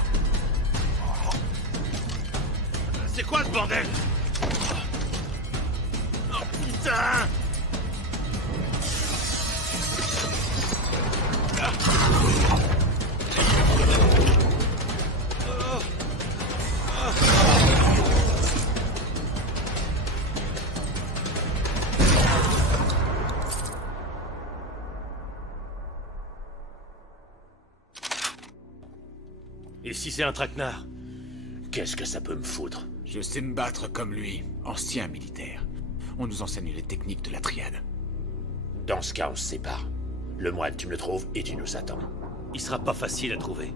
C'est quoi ce bordel? Oh putain! Et si c'est un traquenard? Qu'est-ce que ça peut me foutre? Je sais me battre comme lui, ancien militaire. On nous enseigne les techniques de la triade. Dans ce cas, on se sépare. Le moine, tu me le trouves et tu nous attends. Il sera pas facile à trouver.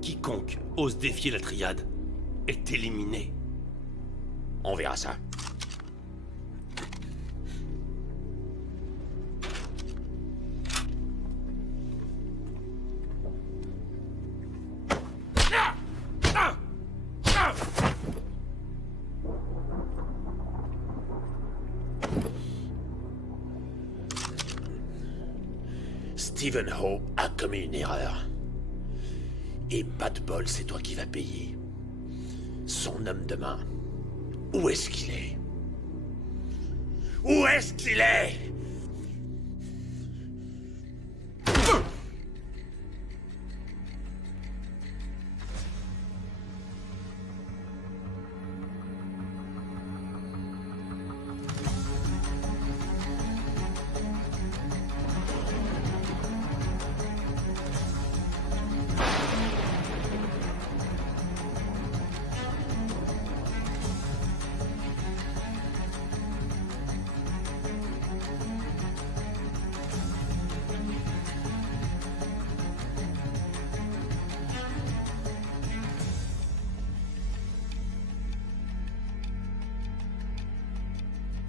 Quiconque ose défier la triade est éliminé. On verra ça. Stephen Ho a commis une erreur. Et pas de bol, c'est toi qui vas payer. Son homme de main. Où est-ce qu'il est? Où est-ce qu'il est?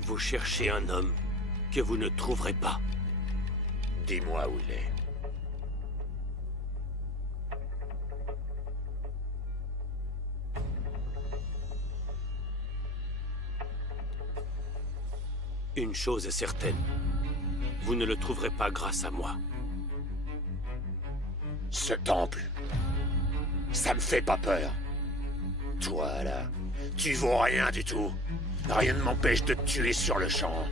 Vous cherchez un homme que vous ne trouverez pas. Dis-moi où il est. Une chose est certaine. Vous ne le trouverez pas grâce à moi. Ce temple, ça me fait pas peur. Toi, là, tu vaux rien du tout. Rien ne m'empêche de te tuer sur le champ.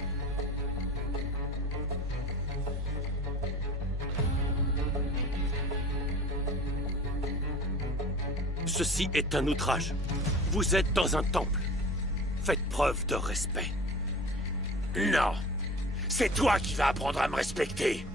Ceci est un outrage. Vous êtes dans un temple. Faites preuve de respect. Non! C'est toi qui vas apprendre à me respecter!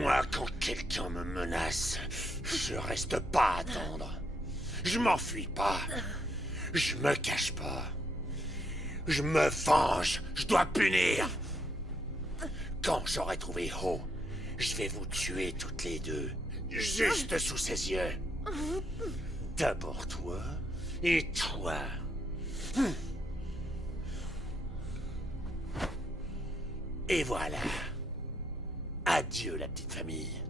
Moi, quand quelqu'un me menace, je reste pas à attendre. Je m'enfuis pas. Je me cache pas. Je me venge. Je dois punir. Quand j'aurai trouvé Ho, je vais vous tuer toutes les deux. Juste sous ses yeux. D'abord toi et toi. Et voilà. Adieu la petite famille.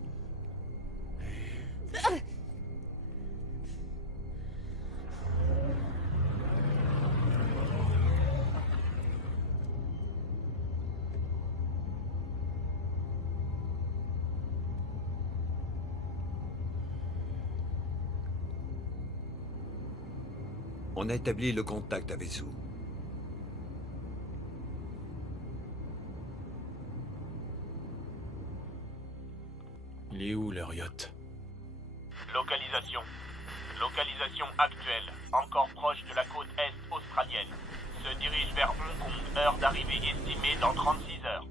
On a établi le contact avec Zhu. Il est où leur yacht? Localisation. Localisation actuelle, encore proche de la côte est australienne. Se dirige vers Hong Kong, heure d'arrivée estimée dans 36 heures.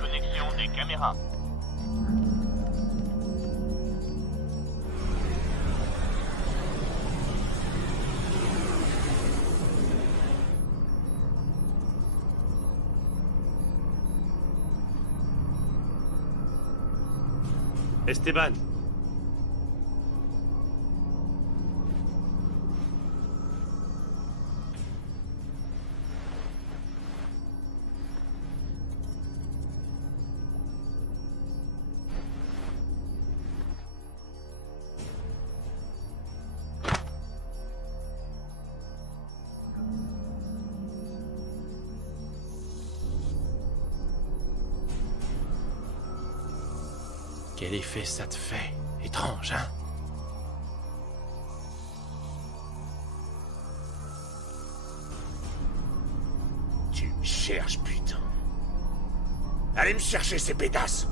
Connexion des caméras. Esteban. Quel effet ça te fait? Étrange, hein? Tu me cherches, putain. Allez me chercher ces pétasses.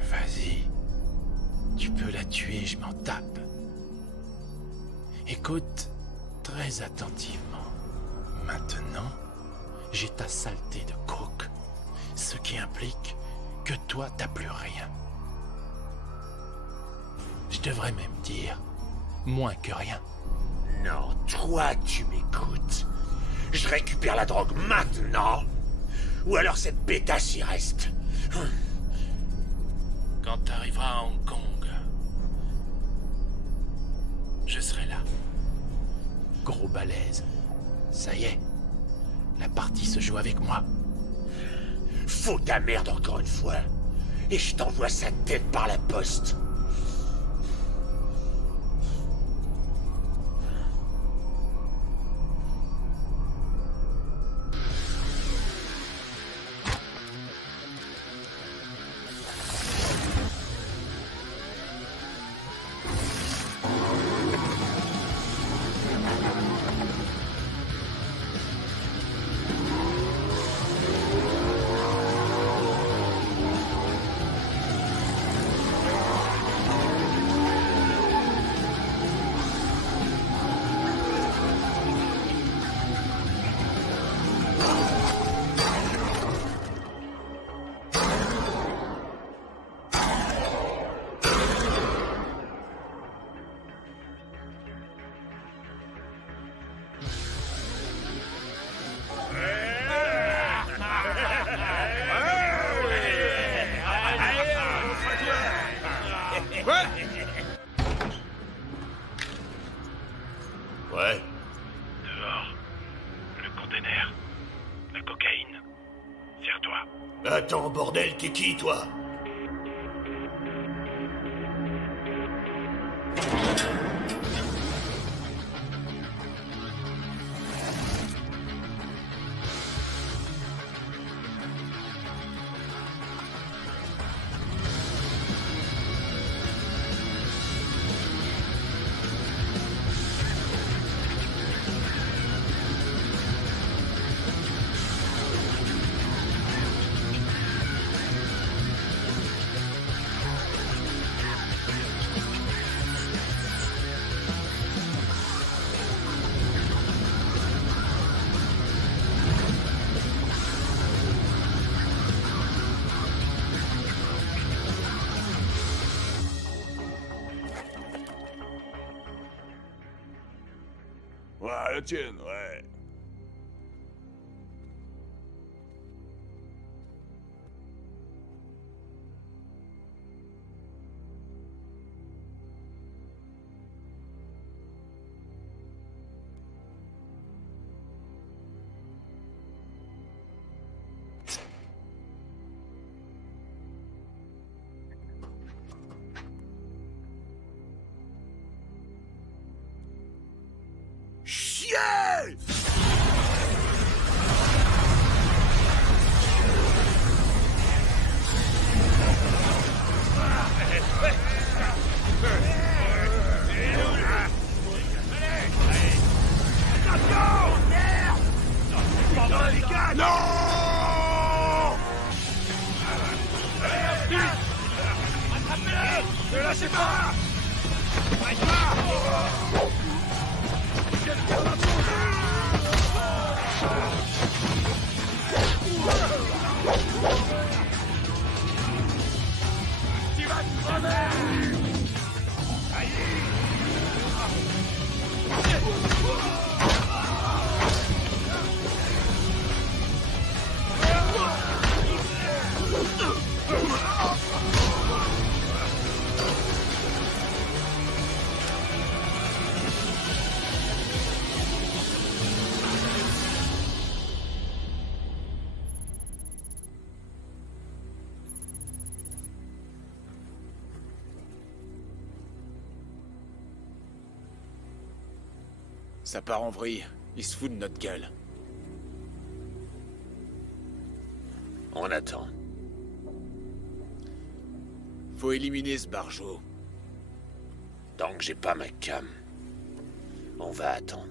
Vas-y. Tu peux la tuer, je m'en tape. Écoute très attentivement. Maintenant, j'ai ta saleté de coke. Ce qui implique que toi, t'as plus rien. Je devrais même dire moins que rien. Non, toi, tu m'écoutes. Je récupère la drogue maintenant. Ou alors cette pétasse y reste. Quand t'arriveras à Hong Kong, je serai là. Gros balèze. Ça y est. La partie se joue avec moi. Fous ta merde encore une fois. Et je t'envoie sa tête par la poste. Ouais. Dehors. Le container. La cocaïne. Serre-toi. Attends, bordel, t'es qui, toi? Ouais, la tienne, ouais. chier! Non! Ne lâchez pas! Tu vas te crever! Ça part en vrille. Ils se foutent de notre gueule. On attend. Faut éliminer ce barjot. Tant que j'ai pas ma cam, on va attendre.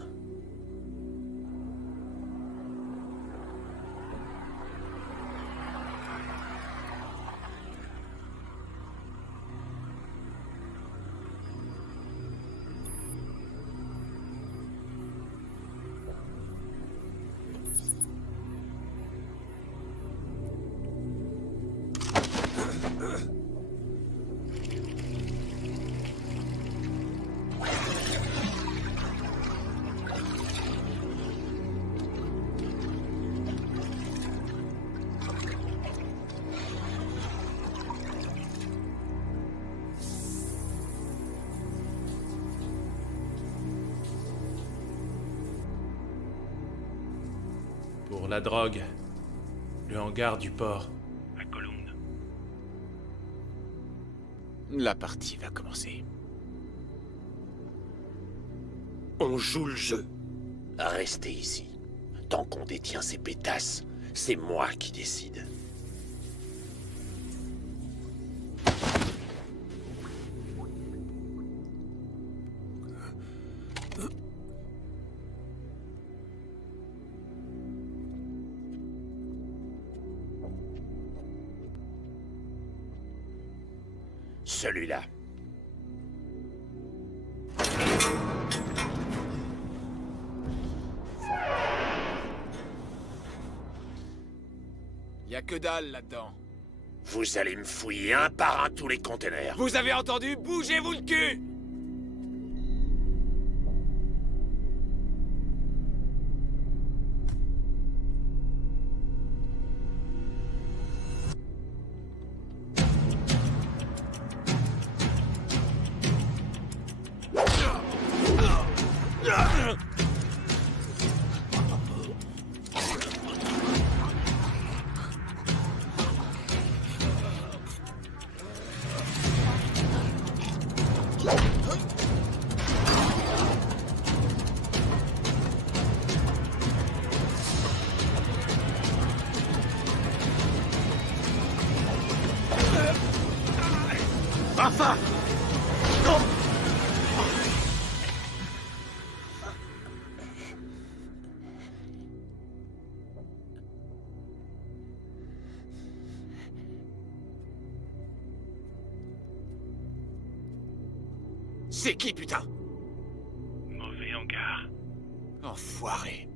Pour la drogue, le hangar du port, à Cologne. La partie va commencer. On joue le jeu. Restez ici. Tant qu'on détient ces pétasses, c'est moi qui décide. Celui-là. Y a que dalle là-dedans. Vous allez me fouiller un par un tous les containers. Vous avez entendu? Bougez-vous le cul! Enfin! Non! C'est qui, putain? Mauvais hangar. Enfoiré.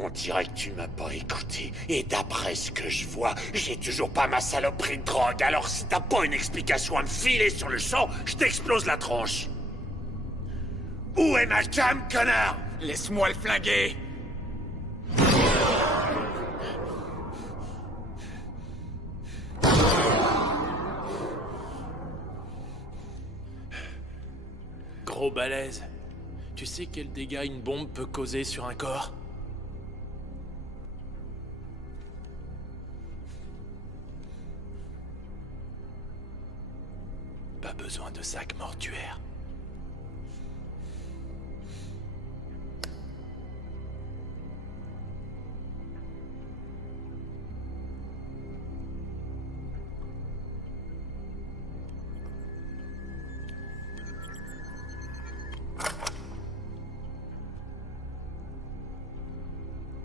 On dirait que tu m'as pas écouté. Et d'après ce que je vois, j'ai toujours pas ma saloperie de drogue. Alors si t'as pas une explication à me filer sur le champ, je t'explose la tronche. Où est ma cam, connard? Laisse-moi le flinguer. Gros balèze. Tu sais quel dégât une bombe peut causer sur un corps? Pas besoin de sac mortuaire.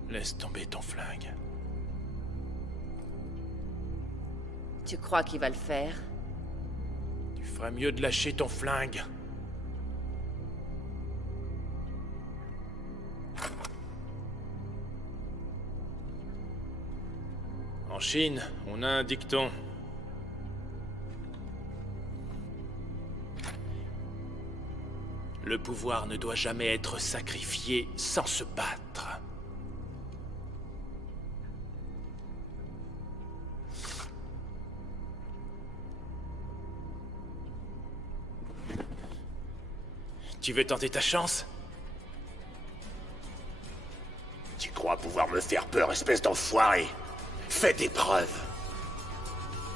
Laisse tomber ton flingue. Tu crois qu'il va le faire? Tu ferais mieux de lâcher ton flingue. En Chine, on a un dicton. Le pouvoir ne doit jamais être sacrifié sans se battre. Tu veux tenter ta chance? Tu crois pouvoir me faire peur, espèce d'enfoiré? Fais tes preuves.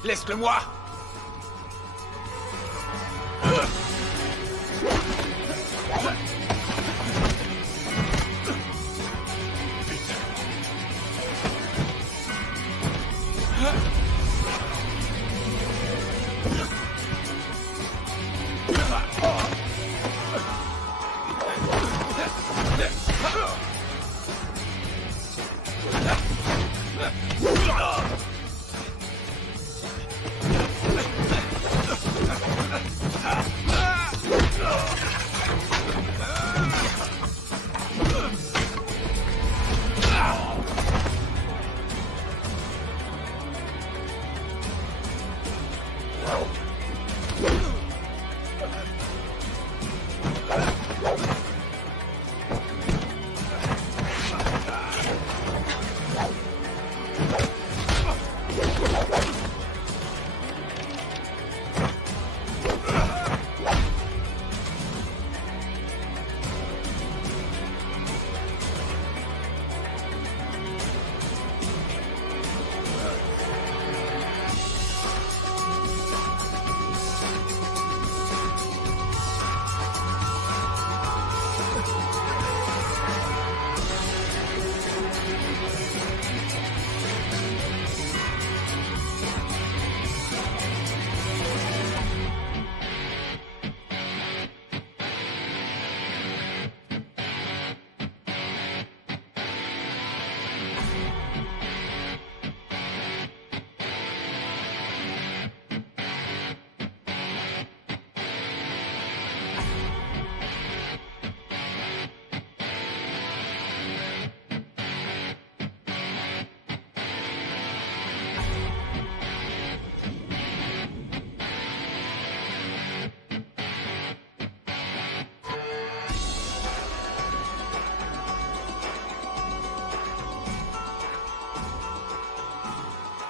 Laisse-le-moi.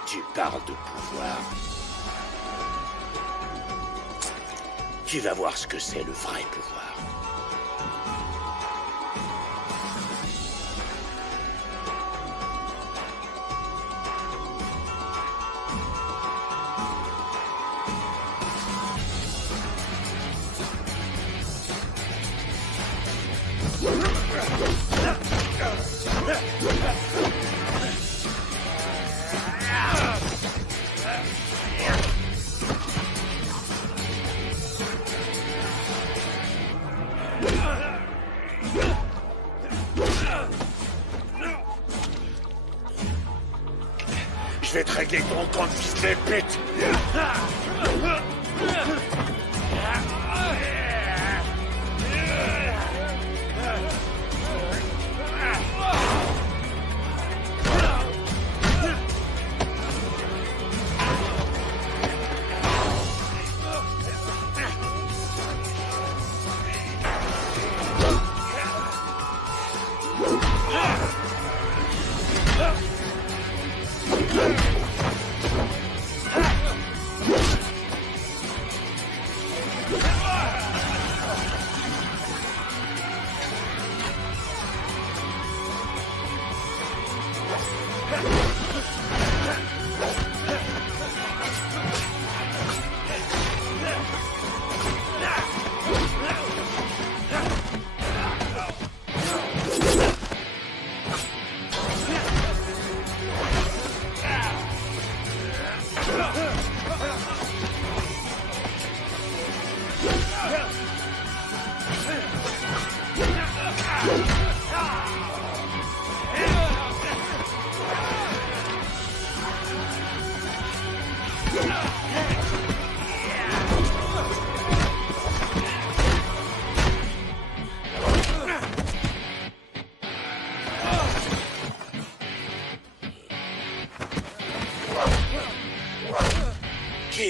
Tu parles de pouvoir. Tu vas voir ce que c'est le vrai pouvoir. Je vais te régler ton compte, fils de pute!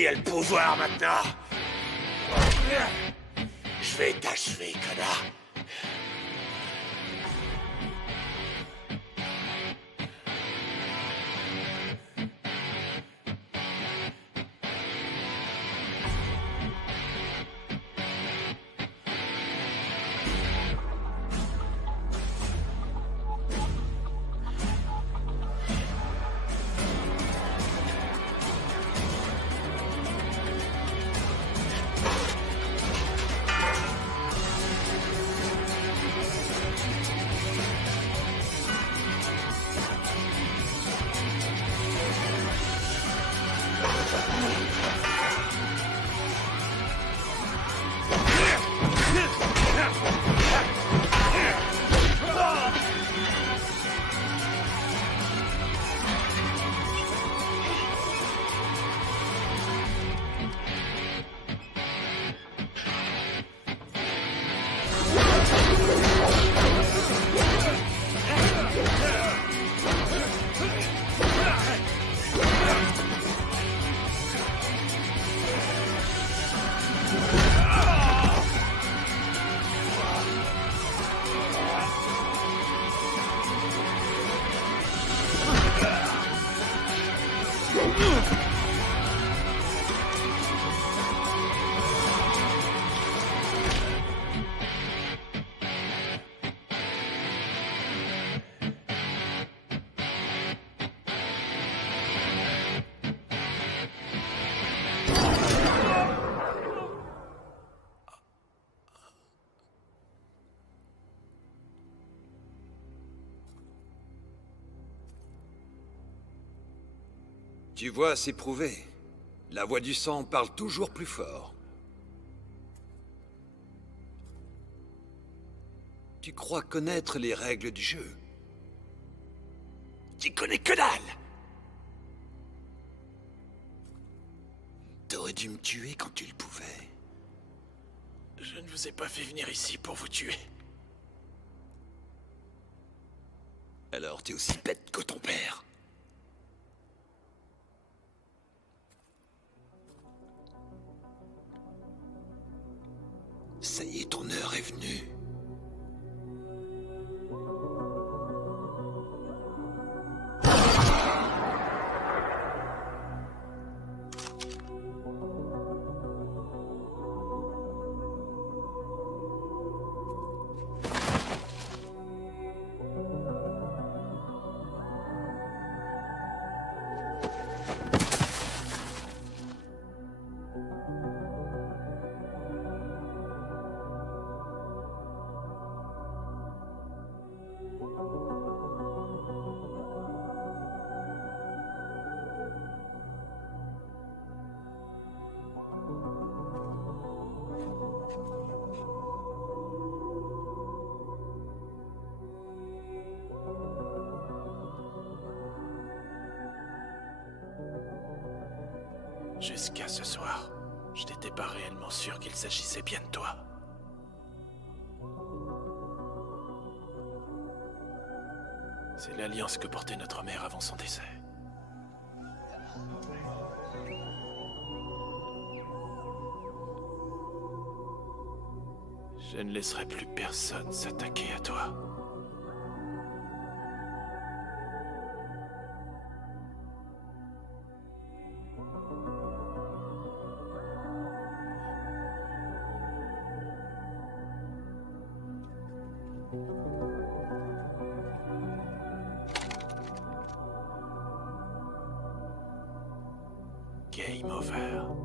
a le pouvoir maintenant. Je vais t'achever, connard. Tu vois, c'est prouvé. La voix du sang parle toujours plus fort. Tu crois connaître les règles du jeu? Tu connais que dalle. T'aurais dû me tuer quand tu le pouvais. Je ne vous ai pas fait venir ici pour vous tuer. Alors t'es aussi bête que ton père. Ça y est, ton heure est venue. Jusqu'à ce soir, je n'étais pas réellement sûr qu'il s'agissait bien de toi. C'est l'alliance que portait notre mère avant son décès. Je ne laisserai plus personne s'attaquer à toi. Game over.